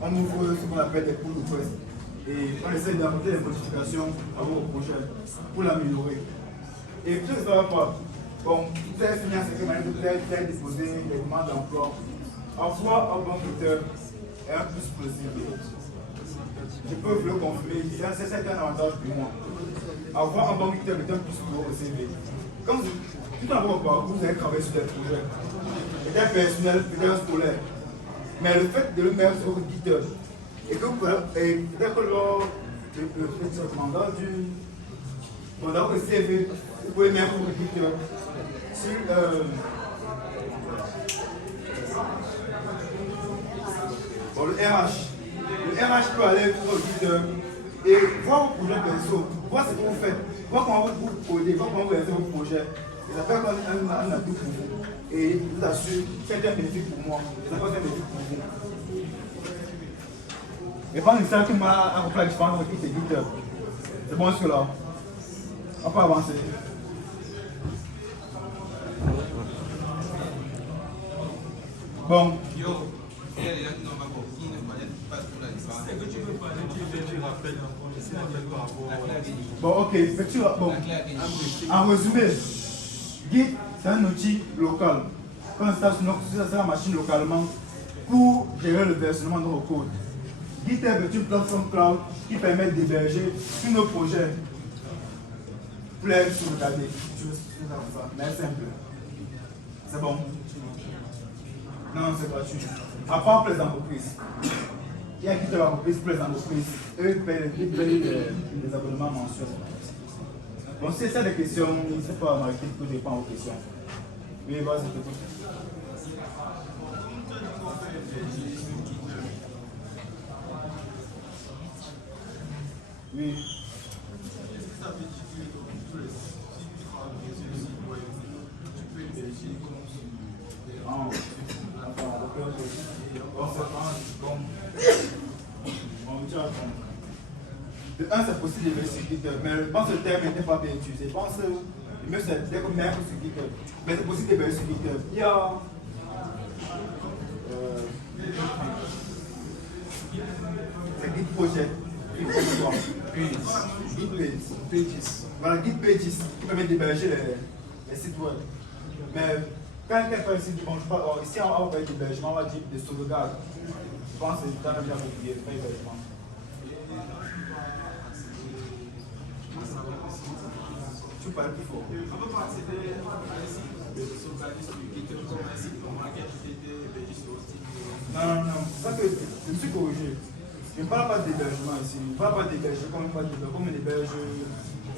on ouvre ce qu'on appelle des pull requests et on essaie d'apporter des modifications à vos projets pour l'améliorer. Et tout ça ne va pas. Bon, tel finance, tel disposer les demandes d'emploi. Avoir un bon GitHub est un plus possible. Je peux vous le confirmer, c'est un avantage pour moi. Avoir un bon GitHub est un plus pour au CV. Comme tout en votre parcours, vous avez travaillé sur des projets, peut-être personnels, peut-être scolaires. Mais le fait de le mettre sur votre GitHub, et que peut-être que lors dans le CV, vous pouvez mettre sur votre GitHub sur bon, le RH. Le RH peut aller sur votre GitHub et voir vos projets perso, voir ce que vous faites, voir comment vous codez, voir comment vous réalisez vos projets. Et ça fait un atout pour vous. Et je vous assure, c'est un bénéfice pour moi. Et ça fait un bénéfice pour vous. Et pas ça qui m'a accompli la différence entre GitHub. C'est bon jusque-là. On peut avancer. Bon. Bon, ok, bon. En résumé, Git, c'est un outil local. Quand on installe sur la machine localement pour gérer le versionnement de nos codes. GitHub est une plateforme cloud qui permet d'héberger tous nos projets. Plein sur le KD. Mais simple. C'est bon. Non, c'est gratuit. À part pour les entreprises. Il y a GitHub entreprises pour les entreprises. Eux payent des abonnements mensuels. Bon, si c'est des questions, n'hésitez pas à marquer que je réponds aux questions. Oui, vas-y, oui. De un, c'est possible de vérifier sur GitHub, mais je pense que le terme n'était pas bien utilisé. Je pense que le mieux c'est dès qu'on met sur GitHub. Mais c'est possible de vérifier sur GitHub. Il y a c'est Git Project. Git Pages. Voilà, Git Pages qui permet d'héberger les sites web. Mais quand quelqu'un fait un site, bon, ici on va faire d'hébergement, on va dire de sauvegarde. Je pense que c'est dans la bien approprié, de faire hébergement. Tu parles plus fort. On peut pas accéder à sauvegarder sur GitHub comme un site pour lequel tu étais hébergé sur Hosting. Non. Ça que je me suis corrigé. Je ne parle pas d'hébergement ici. Je ne parle pas d'hébergement comme on héberge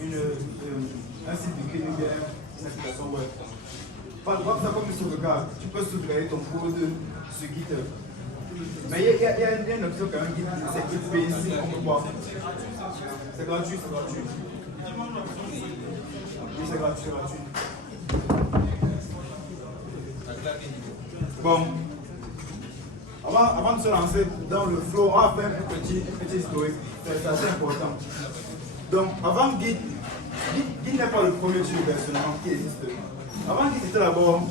un site de crédit bien, une application web. Pas ça comme une sauvegarde. Tu peux sauvegarder ton code sur GitHub. Mais il y a une option quand même, c'est Git Pages, on peut voir. C'est gratuit. Oui, c'est gratuit. Bon. Avant de se lancer dans le flow, on va faire un petit historique. C'est assez important. Donc, avant Git n'est pas le premier outil de versionnement qui existe. Avant Git, c'était d'abord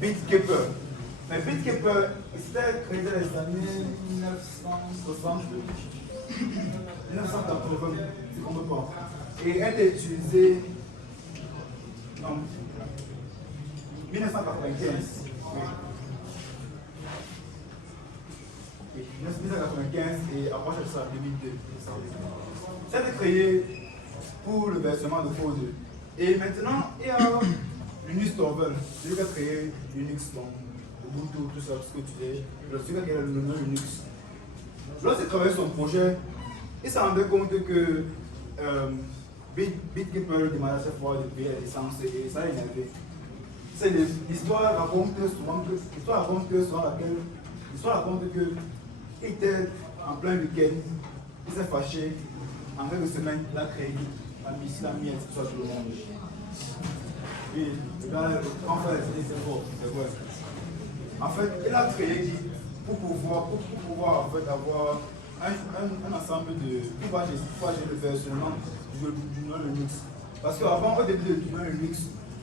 BitKeeper. Mais BitKeeper, c'était créé dans les années 1960, 1980, si on ne peut pas. Et elle est utilisée en 1995. Oui. 1995 et après ça sera 2002. Ça a été créé pour le versement de code. Et maintenant, il y a Linus Torvalds, celui qui a créé Linux, donc Ubuntu, tout ça, ce que tu dis, celui qui a le nom Linux. Lorsqu'il travaillait son projet, il s'est rendu compte que BitKeeper demandait à chaque fois de payer la licence et ça énervé. C'est l'histoire raconte que il était en plein week-end, il s'est fâché, en quelques semaines, il a créé la mienne, tout ça tout le monde. Oui, en fait, c'est vrai. En fait, il a créé pour pouvoir en fait, avoir un ensemble de pouvoir gérer le versionnement du nom Linux. Parce qu'avant, au début du nom Linux,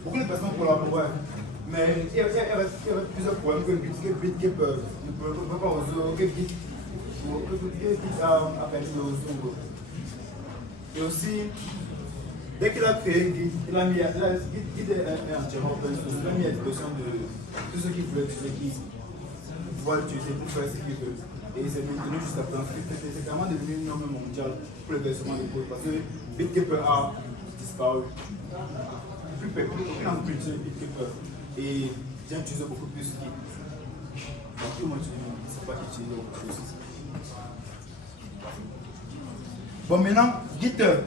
beaucoup de personnes collaboraient. Mais il y avait plusieurs problèmes que BitKeeper ne pouvait pas résoudre, que Git ne a permis de Zongo. Et aussi, dès qu'il a créé Guide, il a mis Guide est entièrement open source. Il a mis à disposition de tous ceux qui voulaient utiliser Guide, pouvoir l'utiliser pour faire ce qu'ils veulent. Et c'est maintenu jusqu'à présent. C'est vraiment devenu une norme mondiale pour le versement de code parce que BitKeeper a disparu. Plus aucune entreprise utilise BitKeeper. Et j'ai utilisé beaucoup plus Git. Donc tout le monde ne sait pas utiliser beaucoup plus. Bon, maintenant, GitHub.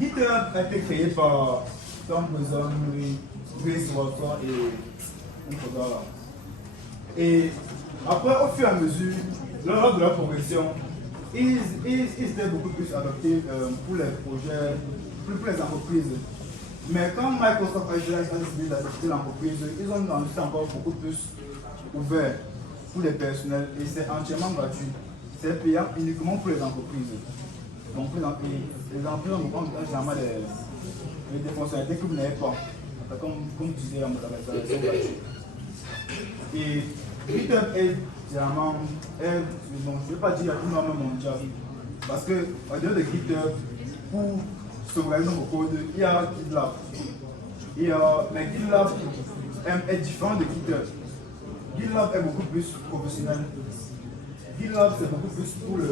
GitHub a été créé par Tom Bozon, Grace Walker et Nicolas. Et après, au fur et à mesure, lors de leur progression, ils étaient beaucoup plus adaptés pour les projets, pour les entreprises. Mais quand Microsoft a décidé d'acheter l'entreprise, ils ont rendu ça encore beaucoup plus ouvert pour les personnels et c'est entièrement gratuit. C'est payant uniquement pour les entreprises. Donc les entreprises ont généralement des fonctionnalités que vous n'avez pas. Comme tu disais, c'est gratuit. Et GitHub est généralement, je ne vais pas dire une norme mondiale. Parce que en dehors de GitHub, pour sauvegarder nos codes, il y a GitLab. Mais GitLab est différent de GitHub. GitLab est beaucoup plus professionnel. GitLab c'est beaucoup plus pour le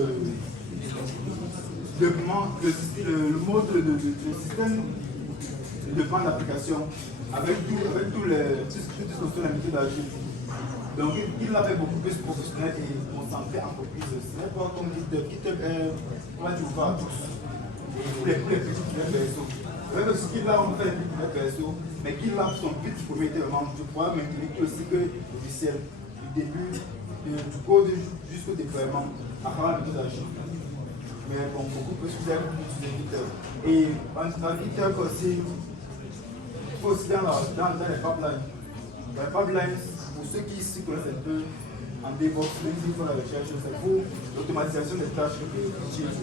mode de système de développement d'application avec toutes les fonctionnalités d'agir. Donc GitLab est beaucoup plus professionnel et concentré en entreprise. Ce n'est pas comme GitHub. GitHub est ouvert à tous. Et pour les petits persos. Avec ce GitLab on fait des petits persos, mais GitLab son but premier était vraiment de pouvoir maintenir tout le cycle logiciel du début du code jusqu'au déploiement à travers la méthode agile. Mais bon, beaucoup plus d'aide pour utiliser GitHub. Et dans GitHub aussi, il faut aussi dans les pipelines. Dans les pipelines, pour ceux qui s'y connaissent un peu en DevOps, même s'ils font la recherche, c'est pour l'automatisation des tâches utiles.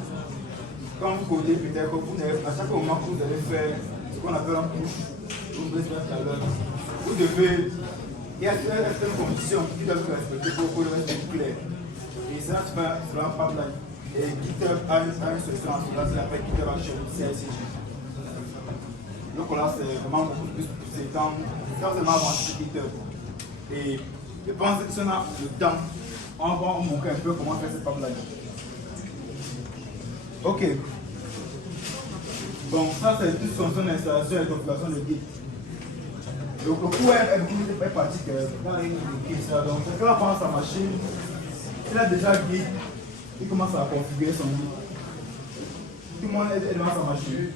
Quand vous codez, peut-être à chaque moment que vous allez faire ce qu'on appelle un push, vous devez faire tout à l'heure. Vous devez, il y a certaines conditions qui doivent être respectées pour que le reste soit clair. Et ça se fait sur un pipeline. Et GitHub a une solution en cela, c'est appelé GitHub Action, CICD. Donc là, c'est vraiment beaucoup plus poussé. Quand vous avez avancé sur GitHub, et je pense que si on a le temps, on va vous montrer un peu comment faire cette pipeline. Ok. Bon, ça c'est toute fonction d'installation et de configuration de Git. Donc le coût est beaucoup plus pratique dans les Git. Donc quand on prend sa machine, il a déjà Git, il commence à configurer son Git. Tout le monde est devant sa machine.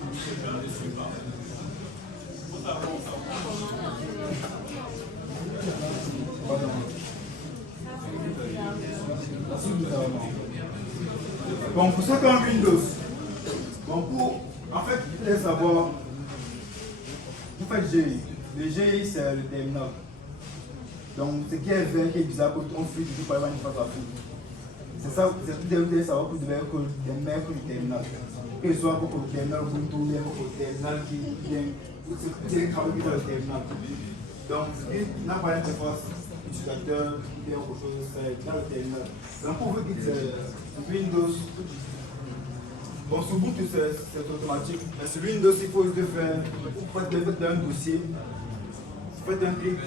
Bon, pour ceux qui ont Windows, bon, en fait, vous devez savoir, vous faites GI. Le GI, c'est le terminal. Donc, ce qui est vert, qui est bizarre, quand on fuit, tu peux avoir une phase à fuite. C'est ça, c'est tout, vous devez savoir que vous devez être des mecs du terminal. Que ce soit pour le terminal Ubuntu, ou bien pour le terminal qui vient, c'est le travail qui est dans le terminal. Donc, il n'a pas d'interface utilisateur, qui vient autre chose, c'est dans le terminal. Donc, pour vous dire, c'est Windows. Bon, sur Ubuntu, c'est automatique. Mais sur Windows, il faut juste faire, vous faites un dossier, vous faites un clic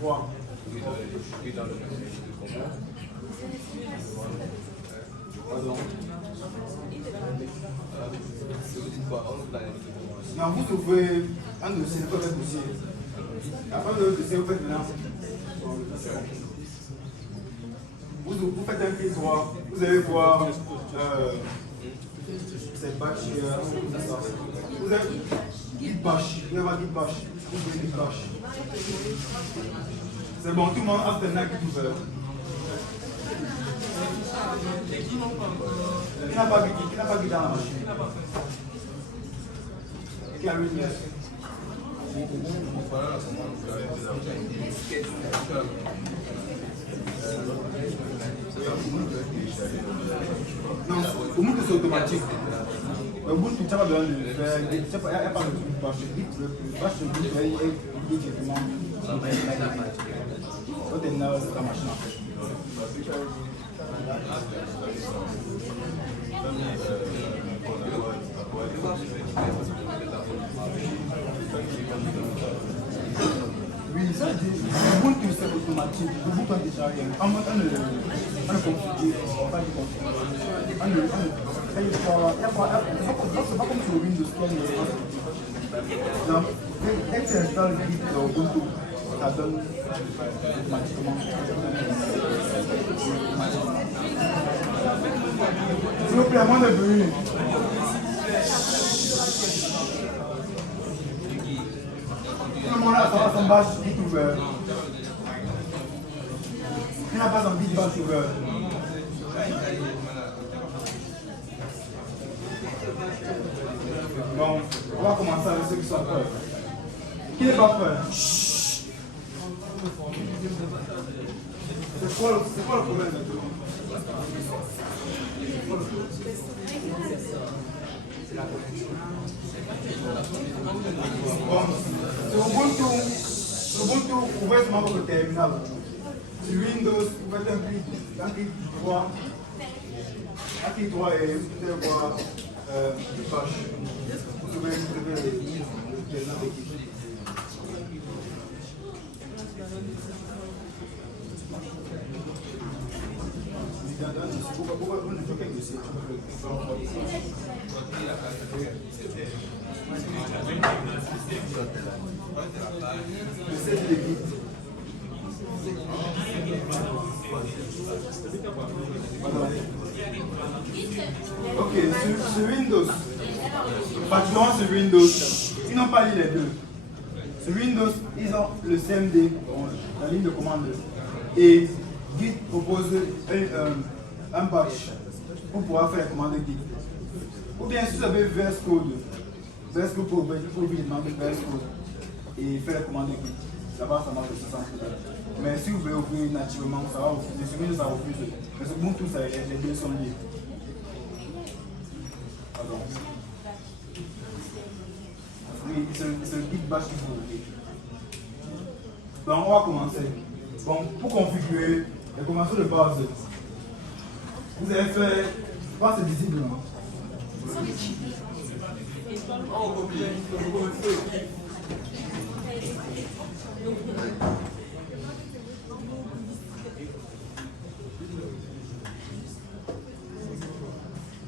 droit. Pardon. Non, vous ouvrez un dossier, vous faites un dossier. Après le dossier, vous faites maintenant. Vous faites un clic droit, vous allez voir cette batch hier. Vous avez Git bash, vous allez voir Git bash. Vous voulez Git bash. C'est bon, tout le monde a maintenant Git ouvert. Qui n'a pas Git dans la machine? Qui a le lien? Non, au moins c'est automatique. Au bout tu n'as pas besoin de faire, il n'y a pas de bâche. Le bâche de Git est directement dans la machine en fait. machine, le bouton déjà rien. On va configurer, on va dire configurer. C'est pas comme sur Windows qui a donc, dès que tu installes Git dans Ubuntu, ça donne automatiquement. S'il vous plaît, moins de bruit. Tout le monde a son bash Git ouvert. Il n'a pas son Git bash ouvert. Bon, on va commencer avec ceux qui sont prêts. Qui n'est pas prêt? C'est quoi le problème maintenant? Bon, sur Ubuntu, ouvrez seulement votre terminal. Sur Windows, vous faites un clic droit. Un clic droit et vous allez voir une page. Vous devez le terminal d'équipe. Pourquoi vous ne faites que c'est ok, sur Windows, particulièrement sur Windows, ils n'ont pas lu les deux. Sur Windows, ils ont le CMD, la ligne de commande, et Git propose un patch pour pouvoir faire les commandes Git. Ou bien si vous avez VS Code, il faut lui demander VS Code et faire les commandes Git. Là-bas, ça marche aussi sans problème. Mais si vous voulez ouvrir nativement, ça va refuser. Sur Windows, ça refuse. Mais sur Ubuntu, les deux sont liés. Pardon. Oui, c'est le Git bash qu'il faut ouvrir. Donc, on va commencer. Bon, pour configurer les conventions de base, vous allez faire. Je pense que c'est visible. Hein?